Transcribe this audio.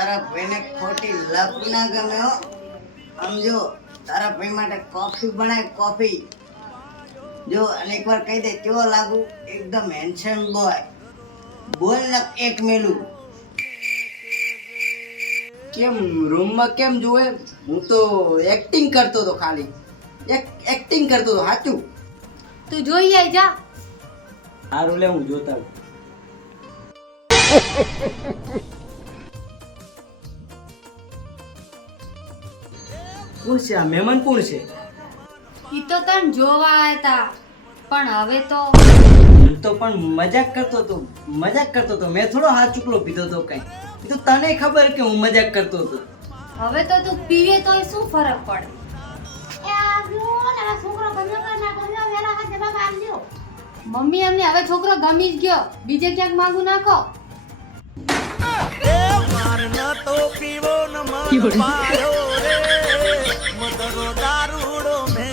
તારા ભાઈને ખોટી લપ ના ગમે હો. સમજો તારા ભાઈ માટે કોફી બનાય કોફી. જો અને એકવાર કહી દે કેવો લાગુ, એકદમ હેન્ડસમ બોય. બોલ ને એક મેલું. કેમ રૂમમાં કેમ જોવે? હું તો એક્ટિંગ કરતો હતો, ખાલી એક્ટિંગ કરતો હતો. સાચું તું જોઈ આય જા. સારું લે, હું જોતા આવું. કોણ છે આ મહેમાન? કોણ છે? ઈ તો તને જોવા આયા તા, પણ હવે તો હું તો પણ મજાક કરતો હતો. મેં થોડો હાથ ચૂકલો પીધો હતો. કઈ એ તો તને ખબર કે હું મજાક કરતો હતો. હવે તો તું પીવે તોય શું ફરક પડે? મમ્મી અમને હવે છોકરો ગમી જ ગયો, બીજે ક્યાંક માંગુ નાખો. પીવો ન મન પાડો રે મદરો દારૂડો મે